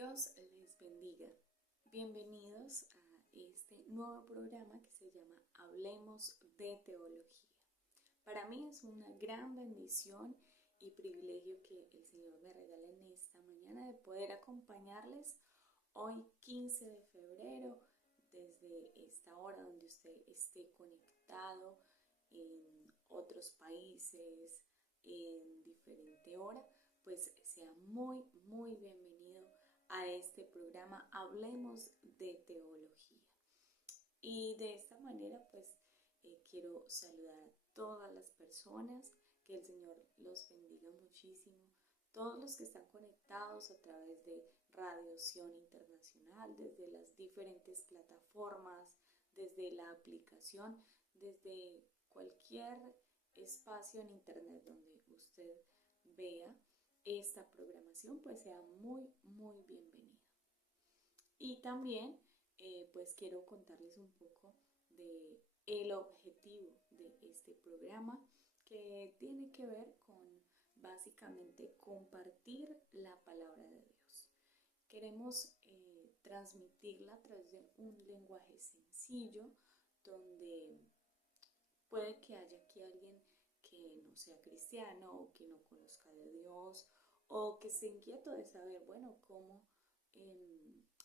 Dios les bendiga. Bienvenidos a este nuevo programa que se llama Hablemos de Teología. Para mí es una gran bendición y privilegio que el Señor me regale en esta mañana de poder acompañarles hoy 15 de febrero desde esta hora donde usted esté conectado en otros países, en diferente hora, pues sea muy bienvenido a este programa Hablemos de Teología. Y de esta manera pues quiero saludar a todas las personas, que el Señor los bendiga muchísimo, todos los que están conectados a través de Radio Sion Internacional, desde las diferentes plataformas, desde la aplicación, desde cualquier espacio en internet donde usted vea esta programación, pues sea muy bienvenido. Y también pues quiero contarles un poco de el objetivo de este programa, que tiene que ver con básicamente compartir la palabra de Dios. Queremos transmitirla a través de un lenguaje sencillo, donde puede que haya aquí alguien que no sea cristiano o que no conozca de Dios o que esté inquieto de saber, bueno, cómo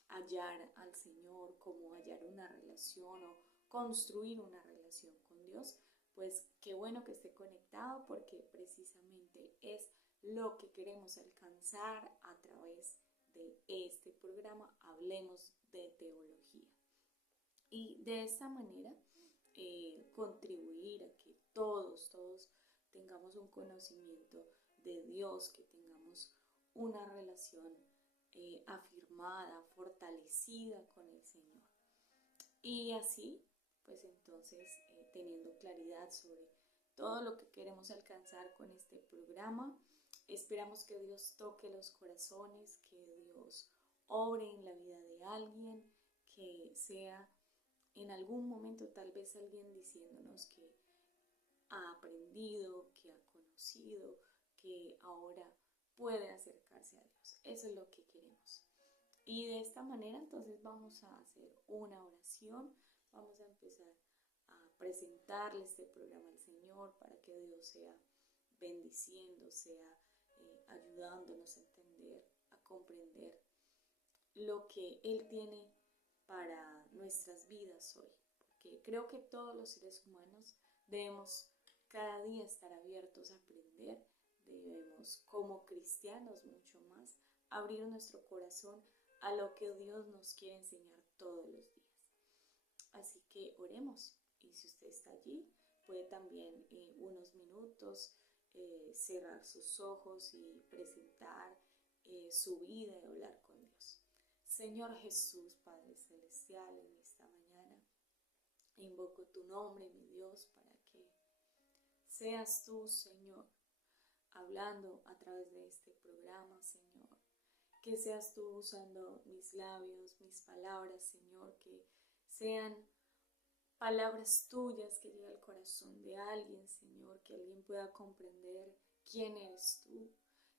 hallar al Señor, cómo hallar una relación o construir una relación con Dios. Pues qué bueno que esté conectado, porque precisamente es lo que queremos alcanzar a través de este programa Hablemos de Teología. Y de esta manera contribuir a que todos tengamos un conocimiento de Dios, que tengamos una relación afirmada, fortalecida con el Señor. Y así, pues entonces, teniendo claridad sobre todo lo que queremos alcanzar con este programa, esperamos que Dios toque los corazones, que Dios obre en la vida de alguien, que sea en algún momento tal vez alguien diciéndonos que ha aprendido, que ha conocido, que ahora puede acercarse a Dios. Eso es lo que queremos. Y de esta manera entonces vamos a hacer una oración, vamos a empezar a presentarle este programa al Señor para que Dios sea bendiciendo, sea ayudándonos a entender, a comprender lo que Él tiene para nuestras vidas hoy. Porque creo que todos los seres humanos debemos cada día estar abiertos a aprender, debemos como cristianos mucho más abrir nuestro corazón a lo que Dios nos quiere enseñar todos los días. Así que oremos, y si usted está allí, puede también unos minutos cerrar sus ojos y presentar su vida y hablar con Dios. Señor Jesús, Padre Celestial, en esta mañana invoco tu nombre, mi Dios, para que seas tú, Señor, hablando a través de este programa, Señor. Que seas tú usando mis labios, mis palabras, Señor, que sean palabras tuyas que lleguen al corazón de alguien, Señor, que alguien pueda comprender quién eres tú,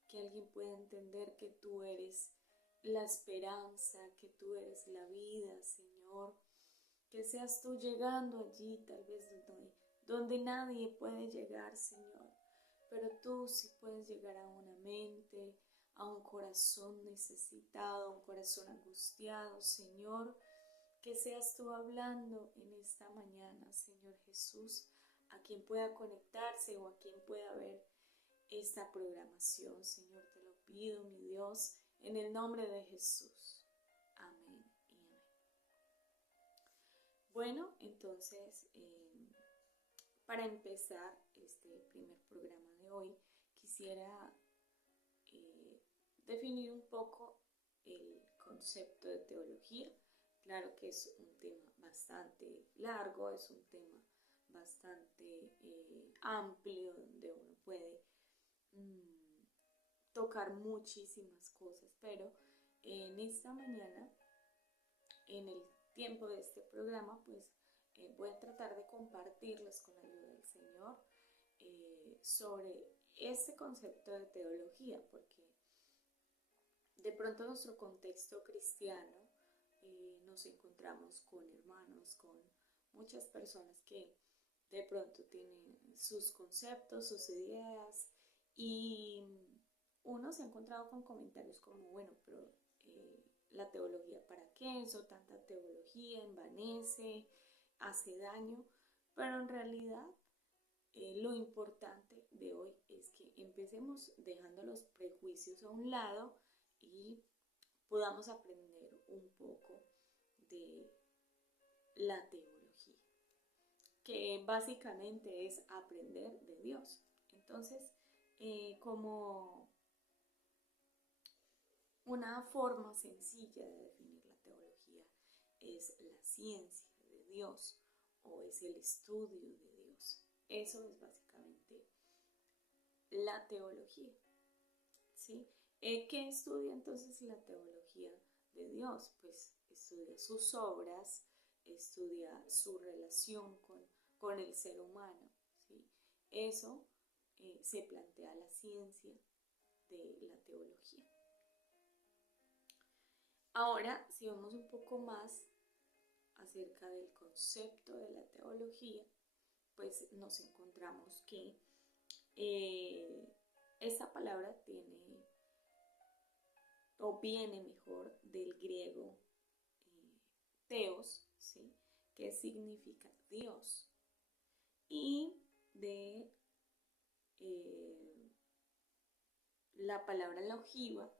que alguien pueda entender que tú eres la esperanza, que tú eres la vida, Señor, que seas tú llegando allí, tal vez donde nadie puede llegar, Señor, pero tú sí puedes llegar a una mente, a un corazón necesitado, a un corazón angustiado, Señor. Que seas tú hablando en esta mañana, Señor Jesús, a quien pueda conectarse o a quien pueda ver esta programación. Señor, te lo pido, mi Dios, en el nombre de Jesús. Amén y amén. Bueno, entonces, para empezar este primer programa de hoy, quisiera definir un poco el concepto de teología. Claro que es un tema bastante largo, es un tema bastante amplio, donde uno puede tocar muchísimas cosas, pero en esta mañana, en el tiempo de este programa, pues voy a tratar de compartirles con la ayuda del Señor sobre este concepto de teología, porque de pronto en nuestro contexto cristiano nos encontramos con hermanos, con muchas personas que de pronto tienen sus conceptos, sus ideas y uno se ha encontrado con comentarios como, bueno, pero la teología, ¿para qué eso? Tanta teología envanece, hace daño, pero en realidad lo importante de hoy es que empecemos dejando los prejuicios a un lado y podamos aprender un poco de la teología, que básicamente es aprender de Dios. Entonces, como una forma sencilla de definir la teología es la ciencia de Dios o es el estudio de Dios. Eso es básicamente la teología, ¿sí? ¿Qué estudia entonces la teología de Dios? Pues estudia sus obras, estudia su relación con el ser humano, ¿sí? Eso se plantea la ciencia de la teología. Ahora, si vamos un poco más acerca del concepto de la teología, pues nos encontramos que esta palabra tiene o viene mejor del griego teos, ¿sí? Que significa Dios, y de la palabra logiva,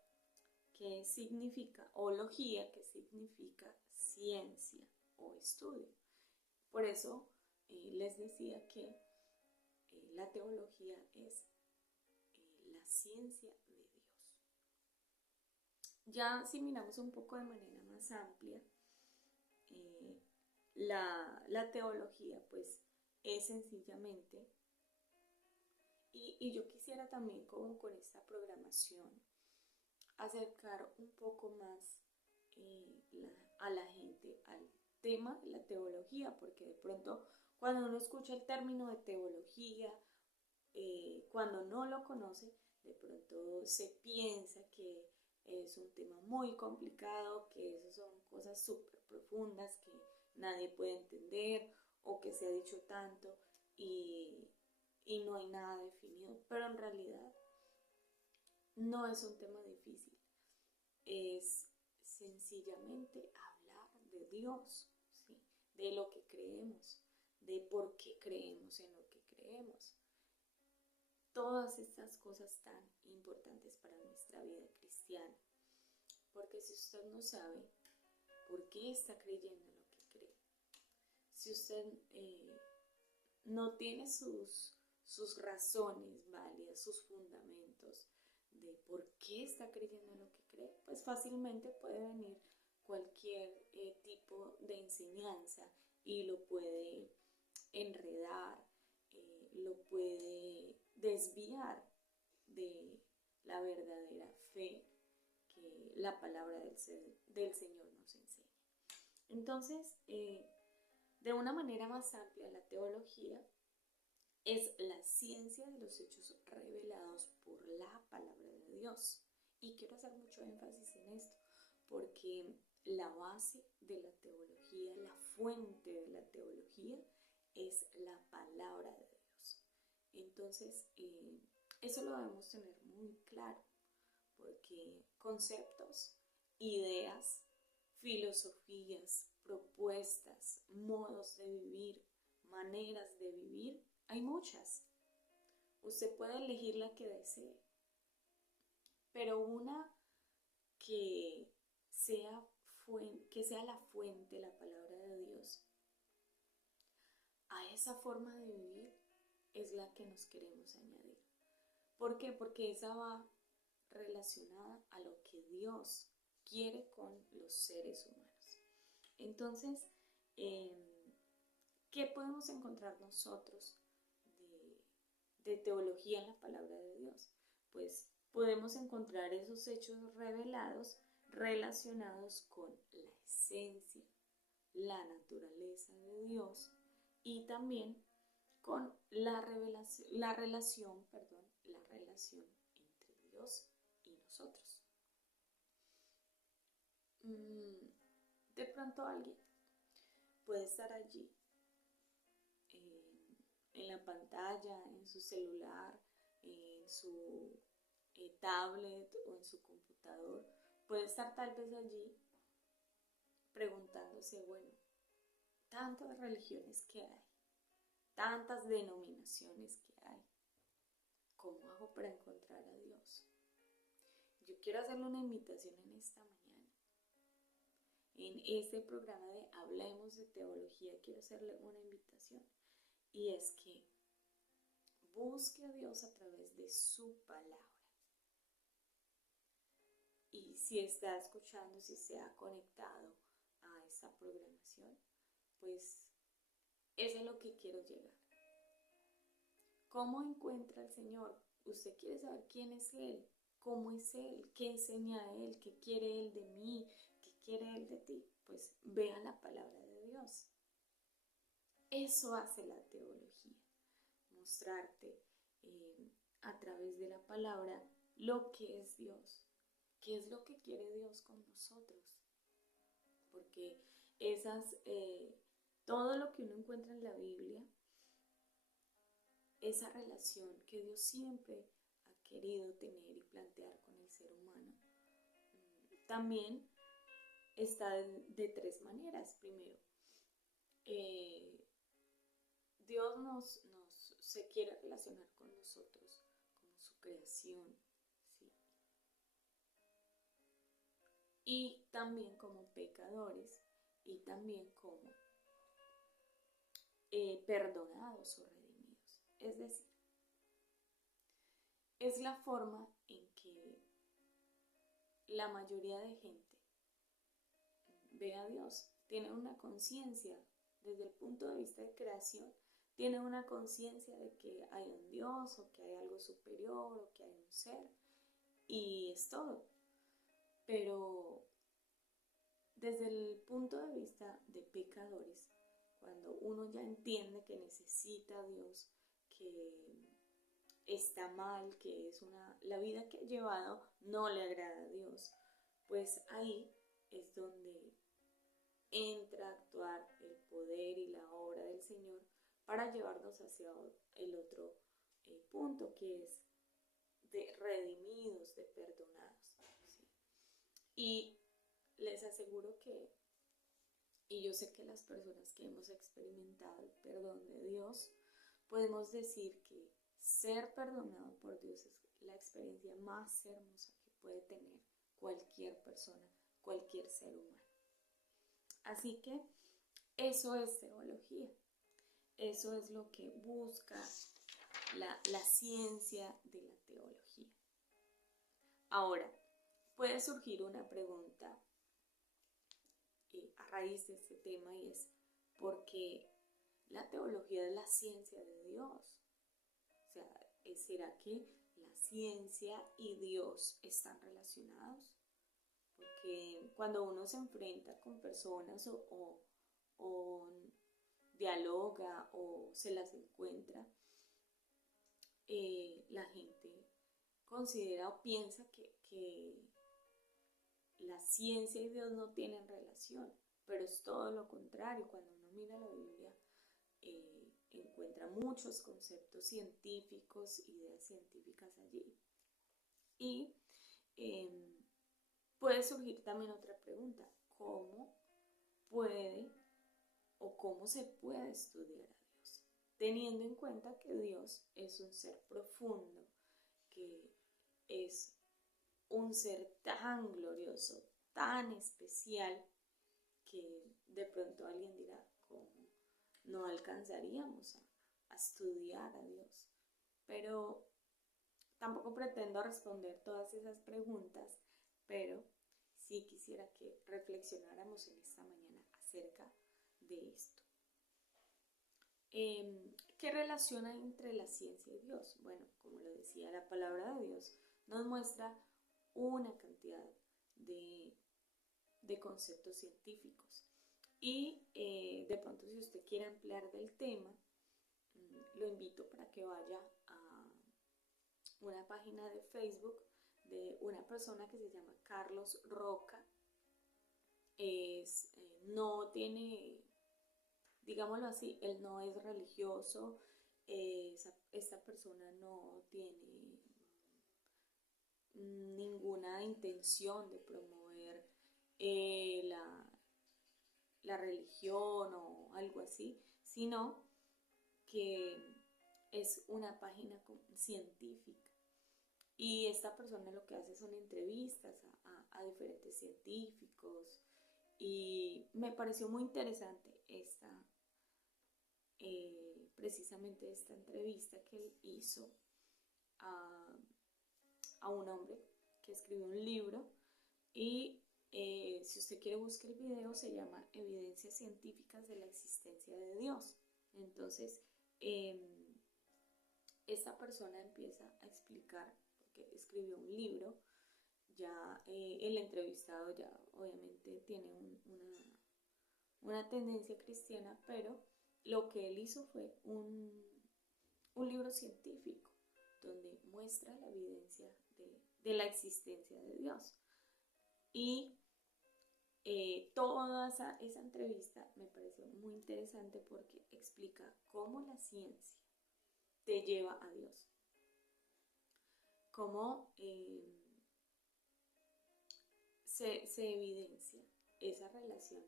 que significa, o logía, que significa ciencia o estudio. Por eso les decía que la teología es la ciencia de Dios. Ya si miramos un poco de manera más amplia, la teología pues es sencillamente, y yo quisiera también como con esta programación acercar un poco más a la gente al tema de la teología, porque de pronto cuando uno escucha el término de teología, cuando no lo conoce, de pronto se piensa que es un tema muy complicado, que eso son cosas súper profundas que nadie puede entender o que se ha dicho tanto y no hay nada definido, pero en realidad no es un tema difícil, es sencillamente hablar de Dios, ¿sí? De lo que creemos, de por qué creemos en lo que creemos. Todas estas cosas tan importantes para nuestra vida cristiana. Porque si usted no sabe por qué está creyendo en lo que cree, si usted no tiene sus razones válidas, sus fundamentos de por qué está creyendo en lo que cree, pues fácilmente puede venir cualquier tipo de enseñanza y lo puede enredar, lo puede desviar de la verdadera fe que la palabra del Señor nos enseña. Entonces, de una manera más amplia, la teología es la ciencia de los hechos revelados por la palabra de Dios. Y quiero hacer mucho énfasis en esto, porque la base de la teología, la fuente de la teología, es la palabra de Dios. Entonces, eso lo debemos tener muy claro, porque conceptos, ideas, filosofías, propuestas, modos de vivir, maneras de vivir, hay muchas. Usted puede elegir la que desee, pero una que sea la fuente, la palabra de Dios, a esa forma de vivir es la que nos queremos añadir. ¿Por qué? Porque esa va relacionada a lo que Dios quiere con los seres humanos. Entonces, ¿qué podemos encontrar nosotros de teología en la palabra de Dios? Pues podemos encontrar esos hechos revelados relacionados con la esencia, la naturaleza de Dios y también con la relación entre Dios y nosotros. mm, de pronto alguien puede estar allí en la pantalla, en su celular, en su tablet o en su computador, puede estar tal vez allí preguntándose, bueno, tantas religiones que hay, tantas denominaciones que hay, ¿cómo hago para encontrar a Dios? Yo quiero hacerle una invitación en esta mañana. En este programa de Hablemos de Teología quiero hacerle una invitación, y es que busque a Dios a través de su palabra. Y si está escuchando, si se ha conectado a esta programación, pues es a lo que quiero llegar. ¿Cómo encuentra al Señor? Usted quiere saber quién es Él, cómo es Él, qué enseña Él, qué quiere Él de mí, qué quiere Él de ti. Pues vea la palabra de Dios. Eso hace la teología, mostrarte a través de la palabra lo que es Dios, qué es lo que quiere Dios con nosotros. Porque todo lo que uno encuentra en la Biblia, esa relación que Dios siempre ha querido tener y plantear con el ser humano, también está de tres maneras. Primero, Dios se quiere relacionar con nosotros como su creación, ¿sí? Y también como pecadores, y también como perdonados o redimidos. Es decir, es la forma en que la mayoría de gente ve a Dios, tiene una conciencia desde el punto de vista de creación, tiene una conciencia de que hay un Dios o que hay algo superior o que hay un ser, y es todo. Pero desde el punto de vista de pecadores, cuando uno ya entiende que necesita a Dios, que está mal, que la vida que ha llevado no le agrada a Dios, pues ahí es donde entra a actuar el poder y la obra del Señor para llevarnos hacia el otro punto, que es de redimidos, de perdonados, ¿sí? Y les aseguro y yo sé que las personas que hemos experimentado el perdón de Dios, podemos decir que ser perdonado por Dios es la experiencia más hermosa que puede tener cualquier persona, cualquier ser humano. Así que eso es teología, eso es lo que busca la ciencia de la teología. Ahora, puede surgir una pregunta a raíz de este tema, y es ¿por qué la teología es la ciencia de Dios? O sea, ¿será que la ciencia y Dios están relacionados? Porque cuando uno se enfrenta con personas o dialoga o se las encuentra, la gente considera o piensa que la ciencia y Dios no tienen relación, pero es todo lo contrario. Cuando uno mira la Biblia, encuentra muchos conceptos científicos, ideas científicas allí. Y puede surgir también otra pregunta: ¿cómo puede o cómo se puede estudiar a Dios? Teniendo en cuenta que Dios es un ser profundo, que es un ser tan glorioso, tan especial, que de pronto alguien dirá, ¿cómo no alcanzaríamos a estudiar a Dios? Pero tampoco pretendo responder todas esas preguntas, pero sí quisiera que reflexionáramos en esta mañana acerca de esto. ¿Qué relación hay entre la ciencia y Dios? Bueno, como lo decía, la palabra de Dios nos muestra una cantidad de conceptos científicos. Y de pronto, si usted quiere ampliar del tema, lo invito para que vaya a una página de Facebook de una persona que se llama Carlos Roca. no tiene, digámoslo así, él no es religioso, esta persona no tiene ninguna intención de promover la religión o algo así, sino que es una página científica. Y esta persona lo que hace son entrevistas a diferentes científicos y me pareció muy interesante precisamente esta entrevista que él hizo a, a un hombre que escribió un libro y si usted quiere buscar el video se llama Evidencias científicas de la existencia de Dios. Entonces esta persona empieza a explicar, porque escribió un libro, ya el entrevistado ya obviamente tiene una tendencia cristiana, pero lo que él hizo fue un libro científico donde muestra la evidencia de la existencia de Dios. Y toda esa entrevista me pareció muy interesante porque explica cómo la ciencia te lleva a Dios, cómo se evidencia esa relación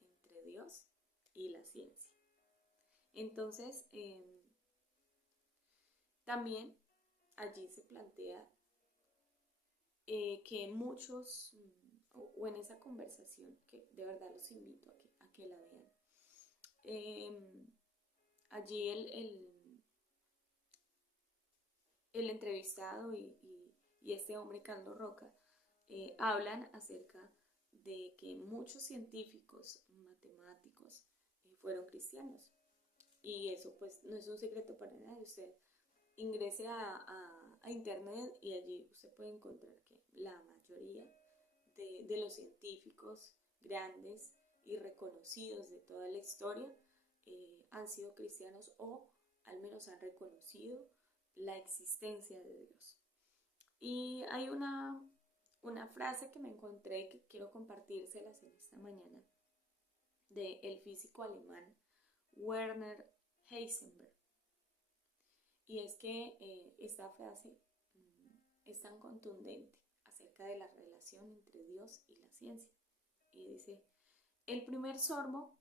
entre Dios y la ciencia. Entonces, también allí se plantea que muchos, o en esa conversación, que de verdad los invito a que la vean, allí el entrevistado y este hombre, Carlos Roca, hablan acerca de que muchos científicos, matemáticos, fueron cristianos. Y eso pues no es un secreto para nadie. Usted ingrese a internet y allí usted puede encontrar que la mayoría de los científicos grandes y reconocidos de toda la historia han sido cristianos o al menos han reconocido la existencia de Dios. Y hay una frase que me encontré que quiero compartírselas en esta mañana del físico alemán Werner Heisenberg. Y es que esta frase es tan contundente acerca de la relación entre Dios y la ciencia. Y dice, el primer sorbo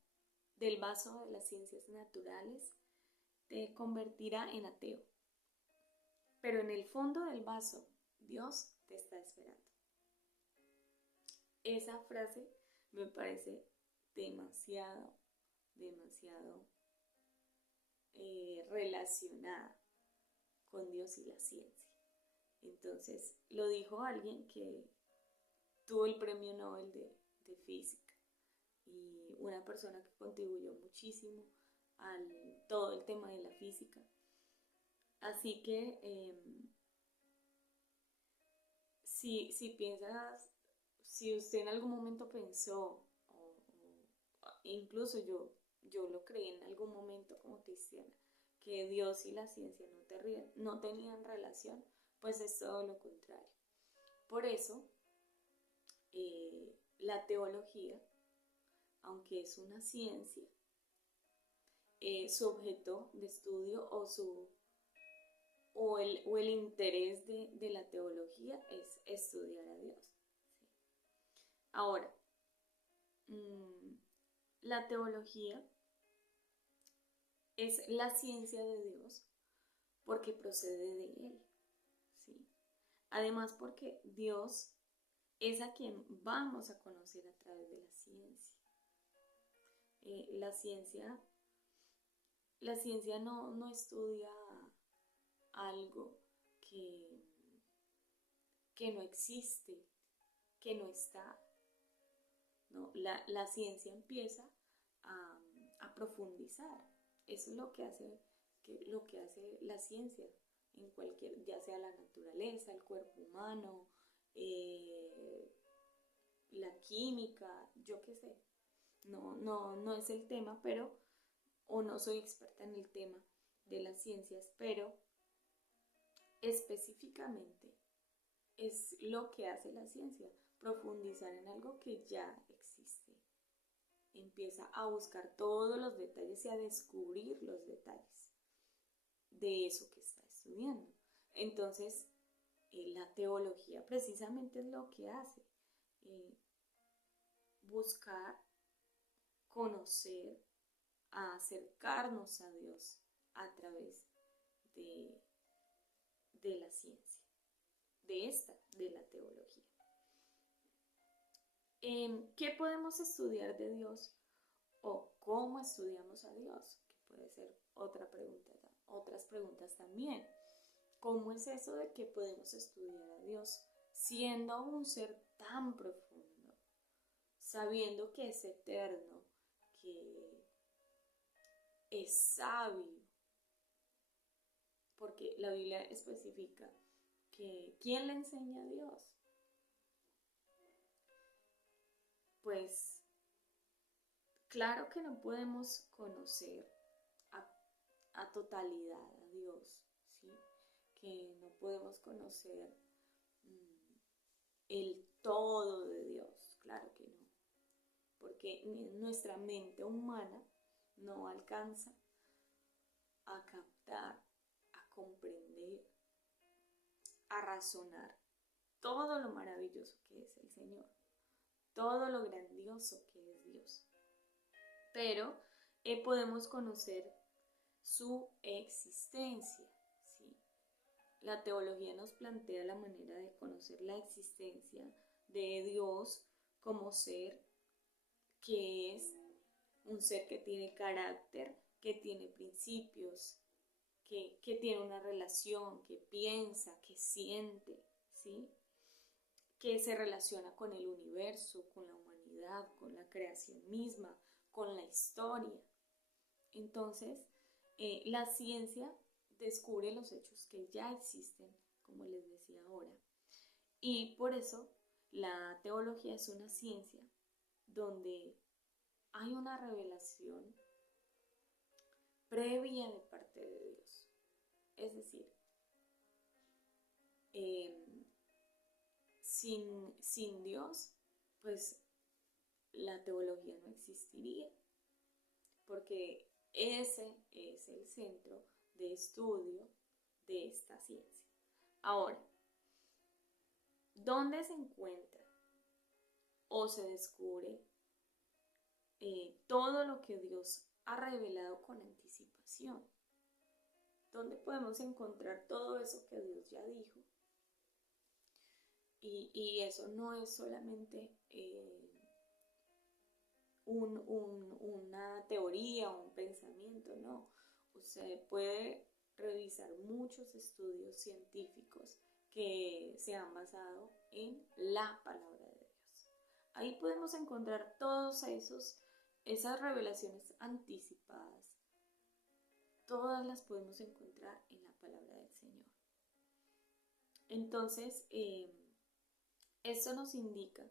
del vaso de las ciencias naturales te convertirá en ateo. Pero en el fondo del vaso, Dios te está esperando. Esa frase me parece demasiado relacionada con Dios y la ciencia. Entonces, lo dijo alguien que tuvo el premio Nobel de física y una persona que contribuyó muchísimo al todo el tema de la física. Así que si piensas, si usted en algún momento pensó, incluso yo lo creí en algún momento como cristiana, que Dios y la ciencia no tenían relación, pues es todo lo contrario. Por eso, la teología, aunque es una ciencia, su objeto de estudio o el interés de la teología es estudiar a Dios. ¿Sí? Ahora, la teología es la ciencia de Dios porque procede de Él. ¿Sí? Además, porque Dios es a quien vamos a conocer a través de la ciencia. La ciencia no estudia algo que no existe, que no está. ¿No? La ciencia empieza a profundizar. Eso es lo que hace la ciencia en cualquier, ya sea la naturaleza, el cuerpo humano, la química, yo qué sé. No es el tema, o no soy experta en el tema de las ciencias, pero específicamente es lo que hace la ciencia, profundizar en algo que ya existe empieza a buscar todos los detalles y a descubrir los detalles de eso que está estudiando. Entonces, la teología precisamente es lo que hace, buscar, conocer, a acercarnos a Dios a través de la ciencia, de la teología. ¿Qué podemos estudiar de Dios o cómo estudiamos a Dios? Que puede ser otra pregunta, otras preguntas también. ¿Cómo es eso de que podemos estudiar a Dios siendo un ser tan profundo, sabiendo que es eterno, que es sabio? Porque la Biblia especifica que ¿quién le enseña a Dios? Pues claro que no podemos conocer a totalidad a Dios, ¿sí? Que no podemos conocer el todo de Dios, claro que no, porque nuestra mente humana no alcanza a captar, a comprender, a razonar todo lo maravilloso que es el Señor, todo lo grandioso que es Dios. Pero podemos conocer su existencia, ¿sí? La teología nos plantea la manera de conocer la existencia de Dios como ser que es un ser que tiene carácter, que tiene principios, que tiene una relación, que piensa, que siente, ¿sí? Que se relaciona con el universo, con la humanidad, con la creación misma, con la historia. Entonces, la ciencia descubre los hechos que ya existen, como les decía ahora, y por eso la teología es una ciencia donde hay una revelación previa de parte de Dios. Es decir, sin Dios, pues la teología no existiría, porque ese es el centro de estudio de esta ciencia. Ahora, ¿dónde se encuentra o se descubre todo lo que Dios ha revelado con anticipación? ¿Dónde podemos encontrar todo eso que Dios ya dijo? Y eso no es solamente una teoría o un pensamiento, no. Usted puede revisar muchos estudios científicos que se han basado en la palabra de Dios. Ahí podemos encontrar todas esas revelaciones anticipadas. Todas las podemos encontrar en la palabra del Señor. Entonces, eso nos indica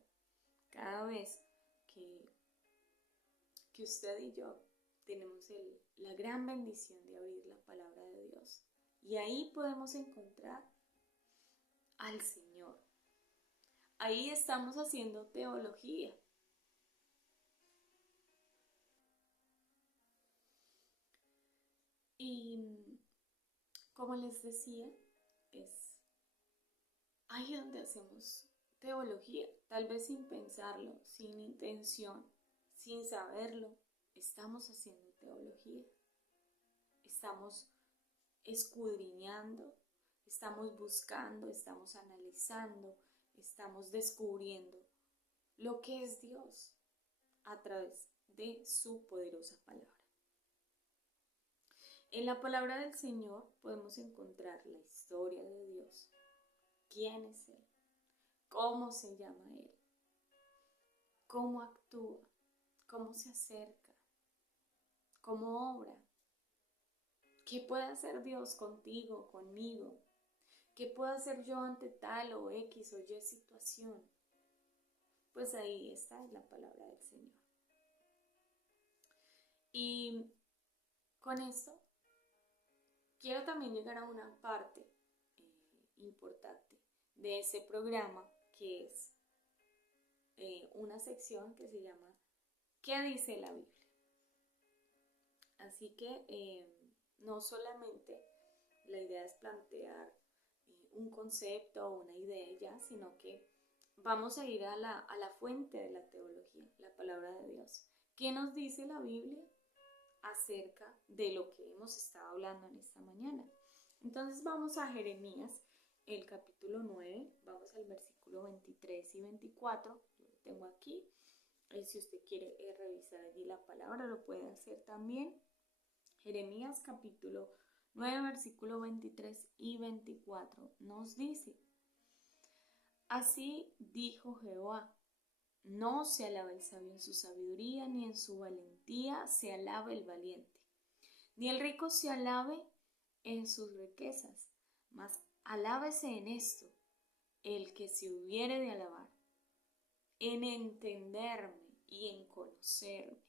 cada vez que usted y yo tenemos la gran bendición de abrir la palabra de Dios. Y ahí podemos encontrar al Señor. Ahí estamos haciendo teología. Y como les decía, es ahí donde hacemos teología, tal vez sin pensarlo, sin intención, sin saberlo, estamos haciendo teología. Estamos escudriñando, estamos buscando, estamos analizando, estamos descubriendo lo que es Dios a través de su poderosa palabra. En la palabra del Señor podemos encontrar la historia de Dios. ¿Quién es Él? ¿Cómo se llama Él? ¿Cómo actúa? ¿Cómo se acerca? ¿Cómo obra? ¿Qué puede hacer Dios contigo, conmigo? ¿Qué puedo hacer yo ante tal o X o Y situación? Pues ahí está la palabra del Señor. Y con esto quiero también llegar a una parte importante de ese programa, que es una sección que se llama ¿qué dice la Biblia? Así que no solamente la idea es plantear un concepto o una idea ya, sino que vamos a ir a la fuente de la teología, la palabra de Dios. ¿Qué nos dice la Biblia acerca de lo que hemos estado hablando en esta mañana? Entonces vamos a Jeremías, el capítulo 9, vamos al versículo 23 y 24, yo lo tengo aquí. Si usted quiere revisar allí la palabra, lo puede hacer también. Jeremías capítulo 9, versículo 23 y 24 nos dice: Así dijo Jehová, no se alaba el sabio en su sabiduría, ni en su valentía se alaba el valiente, ni el rico se alabe en sus riquezas, mas alábese en esto el que se hubiere de alabar, en entenderme y en conocerme,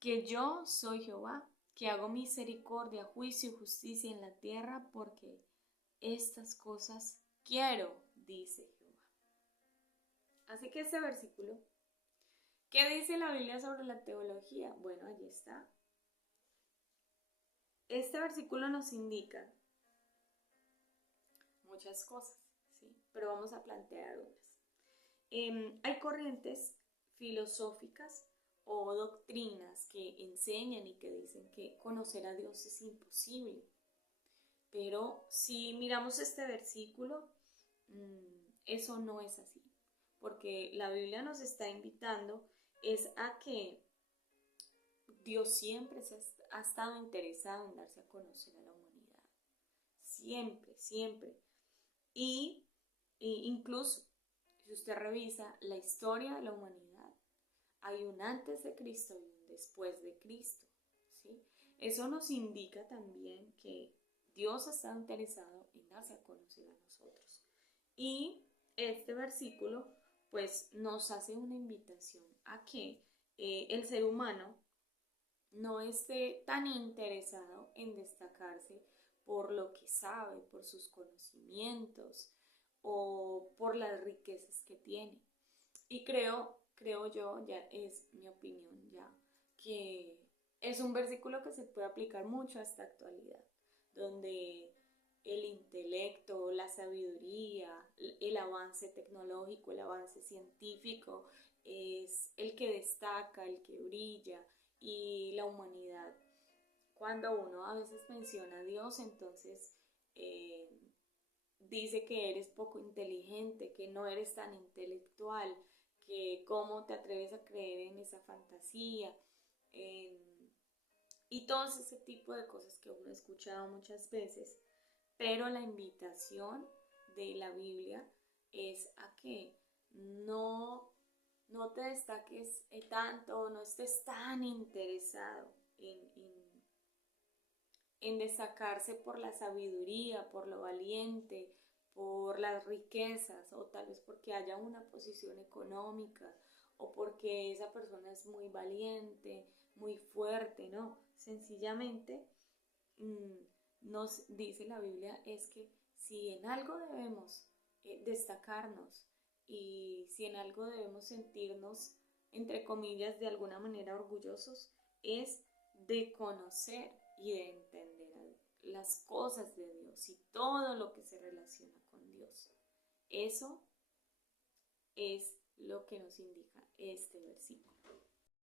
que yo soy Jehová, que hago misericordia, juicio y justicia en la tierra, porque estas cosas quiero, dice Jehová. Así que este versículo, ¿qué dice la Biblia sobre la teología? Bueno, allí está. Este versículo nos indica muchas cosas, ¿sí? Pero vamos a plantear unas. Hay corrientes filosóficas o doctrinas que enseñan y que dicen que conocer a Dios es imposible. Pero si miramos este versículo, eso no es así, porque la Biblia nos está invitando es a que Dios siempre ha estado interesado en darse a conocer a la humanidad, siempre, siempre. Y incluso, si usted revisa la historia de la humanidad, hay un antes de Cristo y un después de Cristo, ¿sí? Eso nos indica también que Dios ha estado interesado en darse a conocer a nosotros. Y este versículo pues nos hace una invitación a que el ser humano no esté tan interesado en destacarse por lo que sabe, por sus conocimientos o por las riquezas que tiene. Y creo yo, ya es mi opinión ya, que es un versículo que se puede aplicar mucho a esta actualidad, donde el intelecto, la sabiduría, el avance tecnológico, el avance científico es el que destaca, el que brilla, y la humanidad. Cuando uno a veces menciona a Dios, entonces dice que eres poco inteligente, que no eres tan intelectual, que cómo te atreves a creer en esa fantasía, y todo ese tipo de cosas que uno ha escuchado muchas veces. Pero la invitación de la Biblia es a que no te destaques tanto, no estés tan interesado en destacarse por la sabiduría, por lo valiente, por las riquezas, o tal vez porque haya una posición económica, o porque esa persona es muy valiente, muy fuerte, ¿no? Sencillamente nos dice la Biblia es que si en algo debemos destacarnos y si en algo debemos sentirnos, entre comillas, de alguna manera orgullosos, es de conocer y de entender las cosas de Dios y todo lo que se relaciona con Dios. Eso es lo que nos indica este versículo.